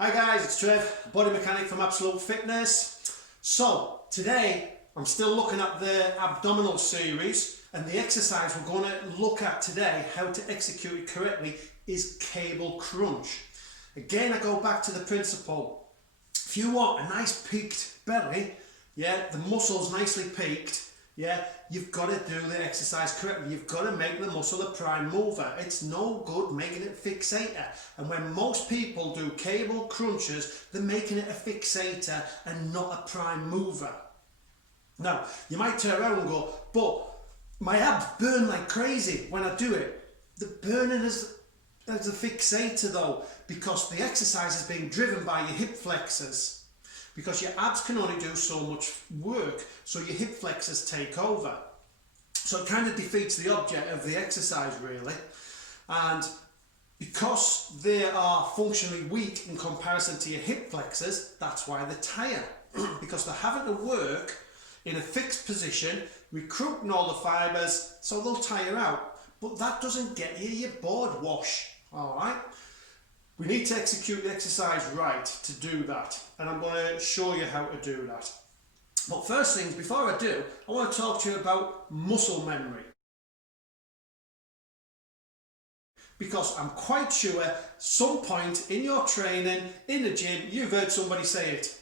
Hi guys, it's Trev, body mechanic from Absolute Fitness. So today I'm still looking at the abdominal series, and the exercise we're going to look at today, how to execute it correctly, is cable crunch. Again, I go back to the principle. If you want a nice peaked belly, the muscles nicely peaked, you've got to do the exercise correctly. You've got to make the muscle a prime mover. It's no good making it a fixator. And when most people do cable crunches, they're making it a fixator and not a prime mover. Now, you might turn around and go, but my abs burn like crazy when I do it. They're burning as a fixator though, because the exercise is being driven by your hip flexors. Because your abs can only do so much work, so your hip flexors take over. So it kind of defeats the object of the exercise really. And because they are functionally weak in comparison to your hip flexors, that's why they're tired. Because they're having to work in a fixed position, recruiting all the fibres, so they'll tire out. But that doesn't get you your board wash, alright? We need to execute the exercise right to do that, and I'm going to show you how to do that. But first things, before I do, I want to talk to you about muscle memory. Because I'm quite sure some point in your training, in the gym, you've heard somebody say it.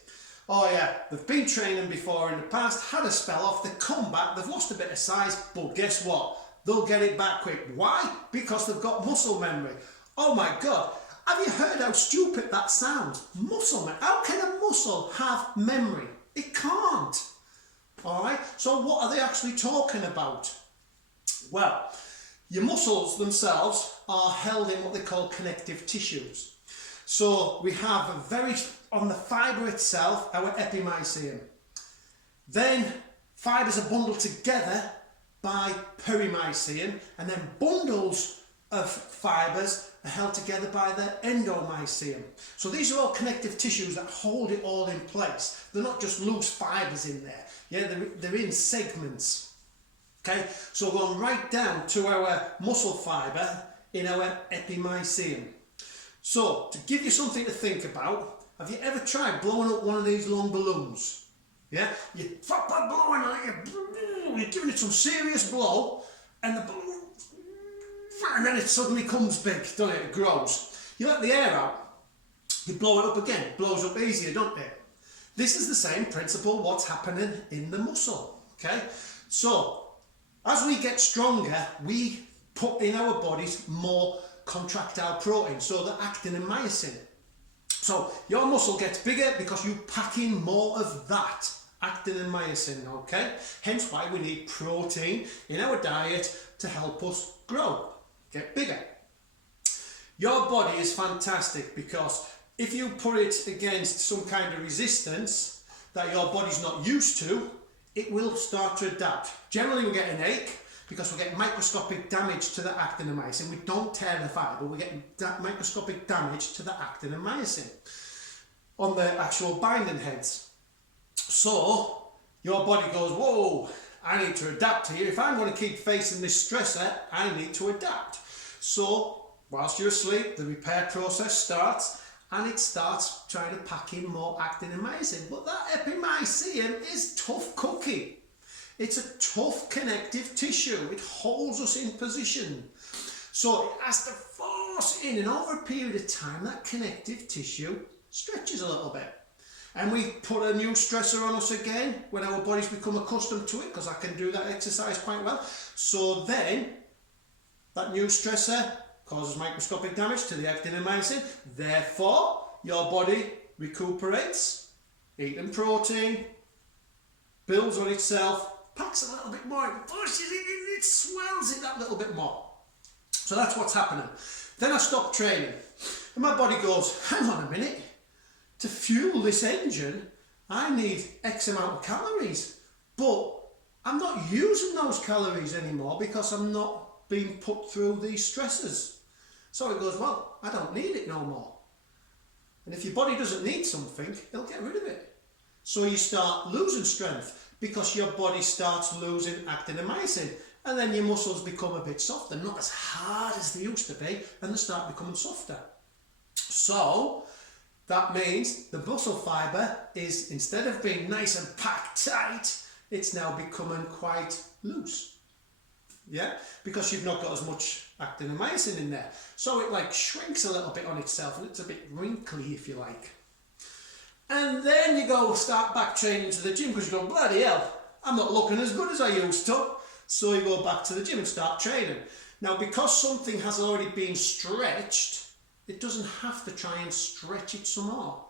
Oh yeah, they've been training before in the past, had a spell off, they come back, they've lost a bit of size, but guess what? They'll get it back quick. Why? Because they've got muscle memory. Oh my God. Have you heard how stupid that sounds? Muscle memory. How can a muscle have memory? It can't. Alright, so what are they actually talking about? Well, your muscles themselves are held in what they call connective tissues. So we have on the fibre itself, our epimysium. Then fibres are bundled together by perimysium, and then bundles of fibres are held together by the endomysium. So these are all connective tissues that hold it all in place. They're not just loose fibres in there. They're in segments. Okay, so going right down to our muscle fibre in our epimysium. So to give you something to think about, have you ever tried blowing up one of these long balloons? Yeah, you're blowing on it, you're giving it some serious blow, and the balloon, and then it suddenly comes big, doesn't it? It grows. You let the air out, you blow it up again, it blows up easier, don't it? This is the same principle what's happening in the muscle, okay? So, as we get stronger, we put in our bodies more contractile protein, so the actin and myosin. So, your muscle gets bigger because you pack in more of that, actin and myosin, okay? Hence why we need protein in our diet to help us grow. Get bigger. Your body is fantastic because if you put it against some kind of resistance that your body's not used to, it will start to adapt. Generally we get an ache because we get microscopic damage to the actin and myosin. We don't tear the fibre, we get microscopic damage to the actin and myosin on the actual binding heads. So your body goes, whoa, I need to adapt here. If I'm going to keep facing this stressor, I need to adapt. So, whilst you're asleep, the repair process starts, and it starts trying to pack in more actin and myosin. But that epimysium is tough cookie. It's a tough connective tissue. It holds us in position. So it has to force in, and over a period of time, that connective tissue stretches a little bit. And we put a new stressor on us again when our bodies become accustomed to it, because I can do that exercise quite well. So then that new stressor causes microscopic damage to the actin and myosin. Therefore, your body recuperates, eating protein, builds on itself, packs a little bit more, it pushes it in, it swells it that little bit more. So that's what's happening. Then I stop training, and my body goes, hang on a minute. To fuel this engine, I need X amount of calories, but I'm not using those calories anymore because I'm not being put through these stressors. So it goes, well, I don't need it no more. And if your body doesn't need something, it'll get rid of it. So you start losing strength because your body starts losing actin and myosin, and then your muscles become a bit softer, not as hard as they used to be, and they start becoming softer. So That means the muscle fibre is, instead of being nice and packed tight, it's now becoming quite loose. Yeah, because you've not got as much actin and myosin in there. So it like shrinks a little bit on itself and it's a bit wrinkly, if you like. And then you go start back training to the gym because you go, bloody hell, I'm not looking as good as I used to. So you go back to the gym and start training. Now, because something has already been stretched, it doesn't have to try and stretch it some more.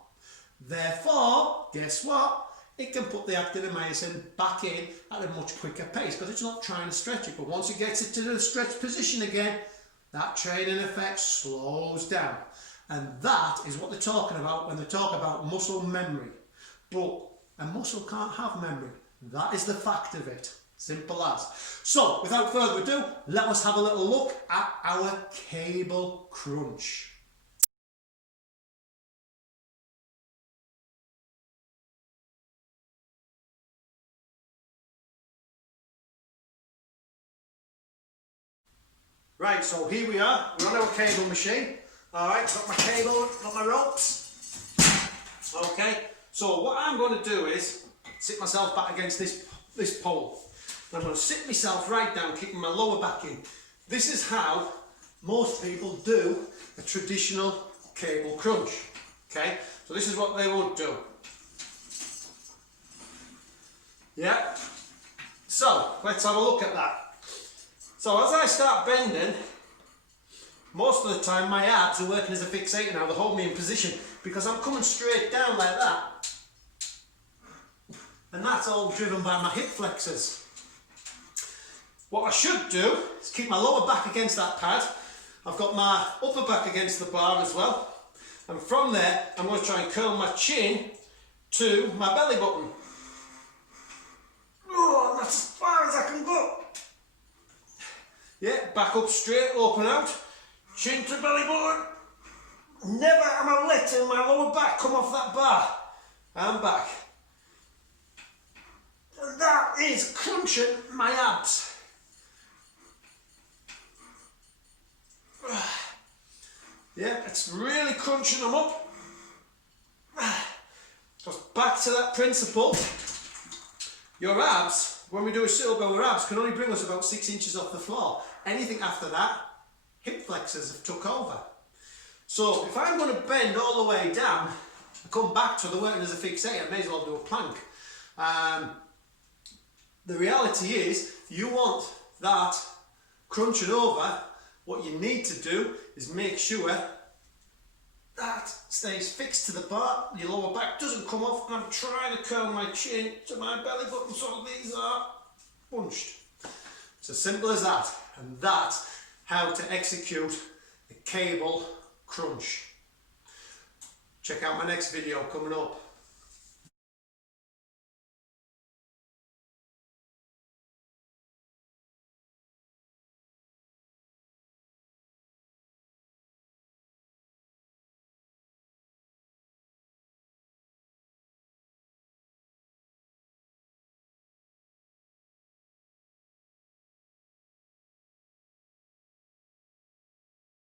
Therefore, guess what? It can put the actin and myosin back in at a much quicker pace because it's not trying to stretch it. But once it gets it to the stretched position again, that training effect slows down. And that is what they're talking about when they talk about muscle memory. But a muscle can't have memory. That is the fact of it. Simple as. So, without further ado, let us have a little look at our cable crunch. Right, so here we are, we're on our cable machine. Alright, got my cable, got my ropes. Okay, so what I'm going to do is sit myself back against this pole. I'm going to sit myself right down, keeping my lower back in. This is how most people do a traditional cable crunch. Okay, so this is what they would do. Yeah, so let's have a look at that. So as I start bending, most of the time my abs are working as a fixator now. They hold me in position because I'm coming straight down like that. And that's all driven by my hip flexors. What I should do is keep my lower back against that pad. I've got my upper back against the bar as well. And from there, I'm going to try and curl my chin to my belly button. Oh, that's as far as I can go. Yeah, back up straight, open out, chin to belly button. Never am I letting my lower back come off that bar. And back. And that is crunching my abs. Yeah, it's really crunching them up. Just back to that principle. Your abs, when we do a sit-up, our abs can only bring us about 6 inches off the floor. Anything after that, hip flexors have took over. So if I'm going to bend all the way down and come back to the working as a fixator, I may as well do a plank. The reality is, if you want that crunching over, what you need to do is make sure that stays fixed to the bar, your lower back doesn't come off, and I'm trying to curl my chin to my belly button so these are bunched. It's as simple as that, and that's how to execute a cable crunch. Check out my next video coming up.